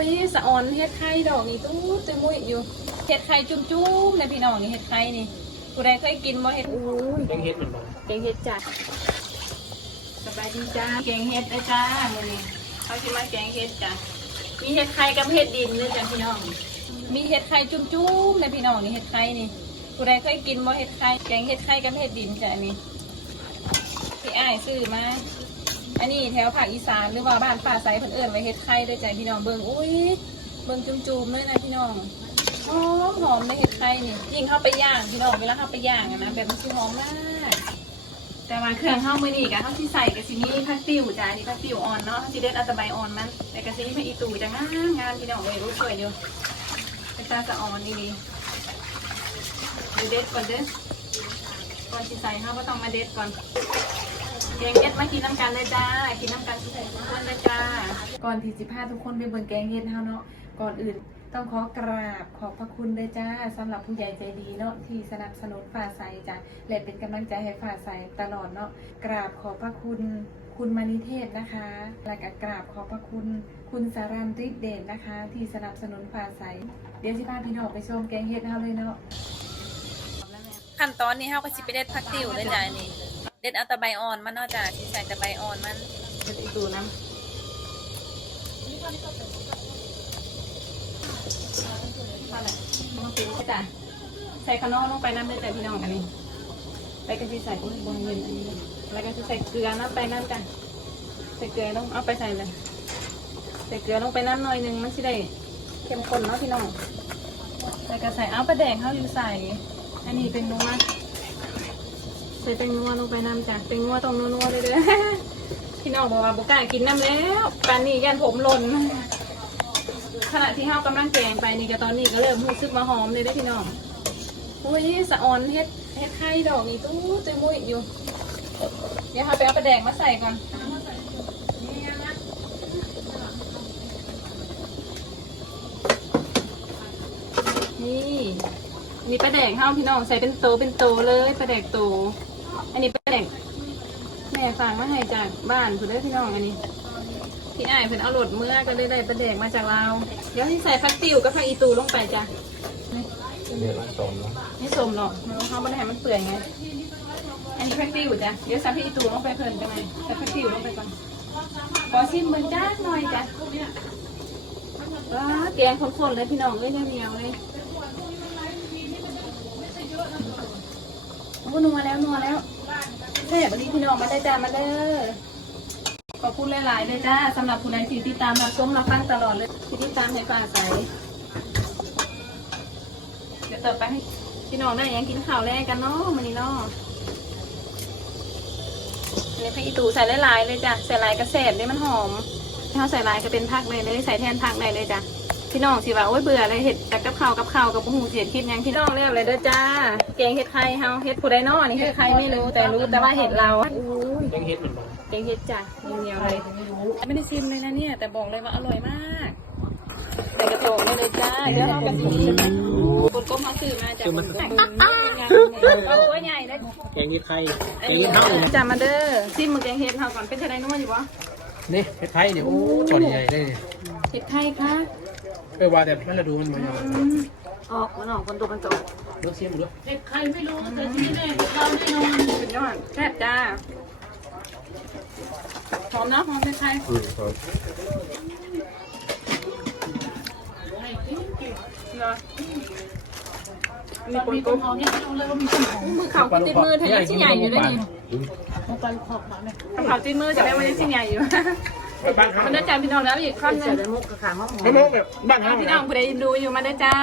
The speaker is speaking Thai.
อุ้ยสะออนเฮ็ดไข่ดอกนี่ตู้ตุ้ยมุ้ยอยู่เฮ็ดไข่จุ่มๆนะพี่น้องนี่เฮ็ดไข่นี่ผู้ใดเคยกินบ่เฮ็ดอู้ยแกงเฮ็ดมันบ่แกงเฮ็ดจ้ะสบายดีจ้าแกงเฮ็ดนะจ้ามื้อนี้เขาสิมาแกงเฮ็ดจ้ะมีเฮ็ดไข่กับเฮ็ดดินเลยจ้ะพี่น้อง มีเฮ็ดไข่จุ่มๆนะพี่น้องนี่เฮ็ดไข่นี่ผู้ใดเคยกินบ่เฮ็ดไข่แกงเฮ็ดไข่กับเฮ็ดดินจ้ะอันนี้ที่อ้ายซื้อมา อันนี้แถวภาคอีสานหรือว่าบ้านป่าไซเพิ่นเอิ้นไว้เฮ็ดไข่ด้อจ้ะพี่น้องเบิ่งอุ้ยเบิ่งจุ่มๆเลยนะพี่น้องหอมหอมในเฮ็ดไข่นี่ยิ่งเข้าไปย่างพี่น้องเวลาเข้าไปย่างนะแบบมันสิหอมมาก แต่ว่าเครื่องเข้ามือนี่กะเข้าที่ใส่กับซินี่ผักติ๋วจ้านี่ผักติ๋วอ่อนเนาะที่เด็ดอัตใบอ่อนมันแต่กับซินี่ผักอีตูจะงามงามพี่น้องเลยรู้สวยอยู่เป็นตาสะอ่อนนี่ดีเดี๋ยวเด็ดก่อนเด้อก่อนที่ใส่เข้าก็ต้องมาเด็ดก่อน แกงเห็ดมากินน้ำกันเลยจ้า กินน้ำกันทุกคนเลยจ้า ก่อนที่สิพาทุกคนไปเบิ่งแกงเห็ดเฮาเนาะ ก่อนอื่นต้องขอกราบขอบพระคุณเลยจ้าสำหรับผู้ใหญ่ใจดีเนาะที่สนับสนุนฝ่าใสจ้ะและเป็นกำลังใจให้ฝ่าใสตลอดเนาะกราบขอบพระคุณคุณมานิเทศนะคะและก็กราบขอบพระคุณคุณสารันริดเดชนะคะ ที่สนับสนุนฝ่าใสเดี๋ยวสิพาพี่น้องไปชมแกงเฮ็ดเฮาเลยเนาะขั้นตอนนี้เฮาก็สิไปเด็ดผักติ๋วเลยจ้ะนี่ เด็ดเอาแตะใบอ่อนมันเนาะจ้ะสิใส่แต่ใบอ่อนมันเด็ดอีกตูน้ำมาเลยมาปิ้งจ้ะใส่ขนมลงไปน้ำด้วยจ้ะพี่น้องอันนี้แล้วก็จะใส่อุ้ยบนเย็นอันนี้แล้วก็จะใส่เกลือน้ำไปน้ำจ้ะใส่เกลือลงเอาไปใส่เลยใส่เกลือลงไปน้ำหน่อยหนึงมันสิได้เข้มข้นเนาะพี่น้องแล้วก็ใส่เอาปลาแดงเข้าอยู่ใส่ อันนี้เป็นนัว ใส่เป็นนัวลงไปน้ำจ้ะเป็นนัวตรงนัวๆเลยเด้อพี่น้องบอกว่าบุกล้ากินน้ำแล้วปานนี้ยันผมหล่นขณะที่เฮากำลังแกงไปนี่ก็ตอนนี้ก็เริ่มรู้สึกมาหอมเลยได้พี่น้องอุ้ยสะออนเฮ็ดเฮ็ดไข่ดอกนี่ตู้เตุ้ยมุ้ยอยู่ เดี๋ยวเฮาไปเอาปลาแดงมาใส่ก่อนนี่นี่ปลาแดงเฮาพี่น้องใส่เป็นโตเป็นโตเลยปลาแดกโต อันนี้ปลาแดงแม่ฝากมาให้จากบ้านคุณเด้อพี่น้องอันนี้ พี่อ้ายเพิ่นเอาโหลดเมื่อก็เลยได้ประเดกมาจากเราวเดี๋ยวที่ใส่ฟักติวกับฟักอีตูลงไปจ้ะนี่เดี๋ยวมันต้มเนาะนี่สมหรอกเราเขาไม่ได้ให้มันเปื่อยไง อันนี้ฟักติวจ้ะเดี๋ยวใส่ฟักอีตูลงไปเพิ่นจังไงใส่ฟักติวลงไปก่อนขอชิมเบิ่งจ้าหน่อยจ้ะว้าแกงข้นๆเลยพี่น้องเลยเหนียวๆเลยโอ้นัวแล้วนัวแล้ว แซ่บดีพี่น้องมาได้จ้ามาเด้อขอบคุณหลายๆเลยจ้าสำหรับผู้ใดที่ติดตามรับชมรับฟังตลอดเลยที่ติดตามให้ฟ้าใสเดี๋ยวต่อไปให้พี่น้องได้ยังกินข้าวแรกกันเนาะมันนี้เนาะอันนี้พี่อีตูใส่หลายๆเลยจ้ะใส่หลายกระแสบเนี่ยมันหอมถ้าใส่หลายก็เป็นผักเลยเลยใส่แทนผักได้เลยจ้ะ พี่น้องสิว่าโอ้ยเบื่อเลยเห็ดกับกับข้าวกับข้าวกับปูหูเห็ดคลิปหยังพี่น้องเรียบเลยเด้อจ้าแกงเห็ดไข่เฮาเห็ดผู้ใดเนาะนี่เห็ดไข่ไม่รู้แต่รู้แต่ว่าเห็ดเราอุ้ยแกงเฮ็ดมันบ่แกงเห็ดจ้ะเหนียวๆเลยไม่ได้ชิมเลยนะเนี่ย แต่บอกเลยว่าอร่อยมากใส่กระโถงได้เลยจ้าเดี๋ยวเรากระสีคนก้มเขาซื้อมาจากคนก้มเอาหัวใหญ่เลยแกงเฮ็ดไข่อัแกนงนี้เฮ็ดเฮาจ้ามาเด้อชิมมึงแกงเห็ดเฮาก่อนเป็นอะไรนุ่มอยู่ปะนี่เฮ็ดไข่นี่โอ้ตอนใหญ่เลยนี่เห็ดไข่ค่ะ เอ้ยว่าแต่มันจะดูมันมันอืมออกมันออกคนตัวมันโตเลือกเสียมดูเห็ดไข่ไม่รู้แต่ที่แม่เราแน่นอนสุดยอดแซ่บจ้าหอมนะหอมเห็ดไข่อืมครับเนาะมีคนก้มมือเข่าก็ติดมือแทนชิ้นใหญ่อยู่ด้วยนี่กระเข่าติดมือจะได้ไม่ได้ชิ้นใหญ่อยู่ บ้านเฮามันได้จ่ายพี่น้องแล้วอีกครั้งหนึงมะม่วงแบบบ้านเฮาพี่น้องผู้ใดดูอยู่มาได้จ้า